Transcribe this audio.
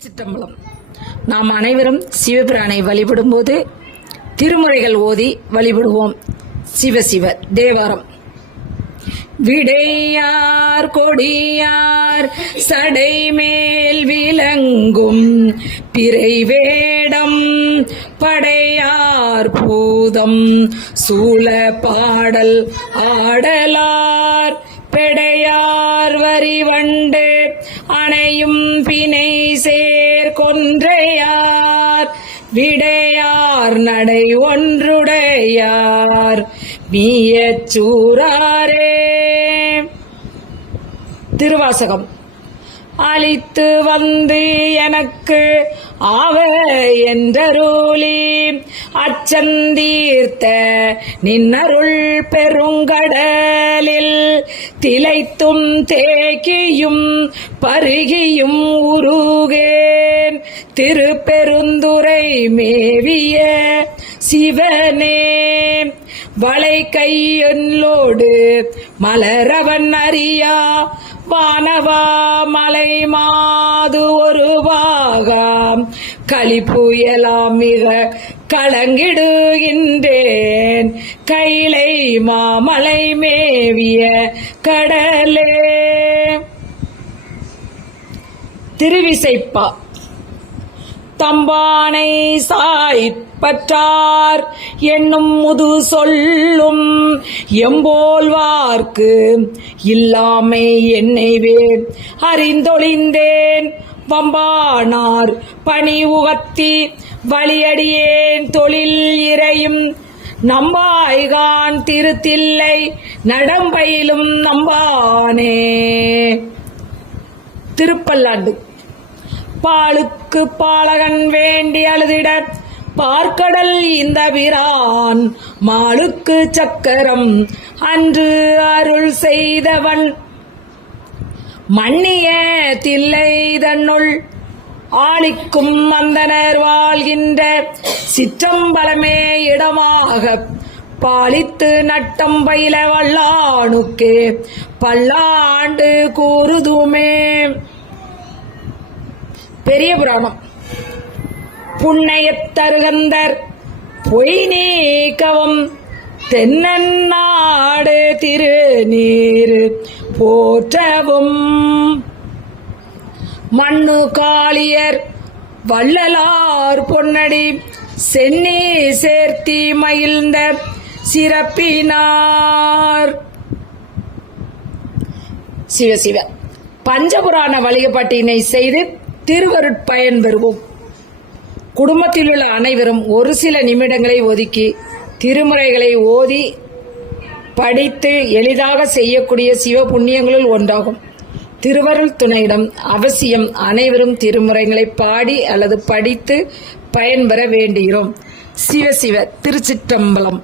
திருச்சிற்றம்பலம். நாம் அனைவரும் சிவபிரானை வழிபடும்போது திருமுறைகள் ஓதி வழிபடுவோம். சிவ சிவ தேவாரம். விடையார் கொடியார் சடை மேல் விளங்கும் பிறை வேடம் படையார் பூதம் சூழ பாடல் ஆடலார் பெடையார் வரி வண்டு அணையும் பிணை சே விடையார் நடை ஒன்றுடையார். மீயச்சூராரே திருவாசகம். அழித்து வந்து எனக்கு ஆவ என்றருளி. அச்சந்தீர்த்த நின்னருள் பெருங்கடலில் திளைத்தும் தேக்கியும் பருகியும் உருகே. திருப்பெருந்துரை மேவிய சிவனே. வளை கையொல்லோடு மலரவன் அறியா. வானவா மலை மாது ஒரு பாகாம். களிப்புயலாம் மிக கலங்கிடுகின்றேன். கைலை மாமலை மேவிய கடலே. திருவிசைப்பா. தம்பானை சாய்ப்பற்றார் என்னும் முது சொல்லும் எம்போல்வார்க்கு இல்லாமை என்னைவே அறிந்தொழிந்தேன். வம்பானார் பணி உகத்தி வழியடியேன். தொழில் இறையும் நம்பாய்கான் திருத்தில்லை. நடம்பயிலும் நம்பானே. திருப்பல்லாண்டு. பாலுக்கு பாலகன் வேண்டி அழுதிட. பார்க்கடல் இந்த பிரான் மாலுக்கு சக்கரம். அன்று அருள் செய்தவன் மன்னிய தில்லை தன்னுள் ஆளிக்கும் மந்தனர் வாழ்கின்ற சிற்றம்பலமே இடமாக. பாலித்து நட்டம் பயில வல்லானுக்கே பல்லாண்டு கூறுதுமே. பெரிய புராணம். புண்ணையத்தருகந்தர் பொய் நீக்கவும் தென்னநாடு திருநீர் போற்றவும். மண்ணு காளியர் வள்ளலார் பொன்னடி சென்னி சேர்த்தி மகிழ்ந்த சிறப்பினார். சிவ சிவ. பஞ்சபுராண வழிபாட்டினை செய்து திருவருட்பயன் பெறுவோம். குடும்பத்தில் உள்ள அனைவரும் ஒரு சில நிமிடங்களை ஒதுக்கி திருமுறைகளை ஓதி படித்து எளிதாக செய்யக்கூடிய சிவ புண்ணியங்களுள் ஒன்றாகும். திருவருள் துணையிடம் அவசியம் அனைவரும் திருமுறைகளை பாடி அல்லது படித்து பயன்பெற வேண்டுகிறோம். சிவ சிவ திருச்சிற்றம்பலம்.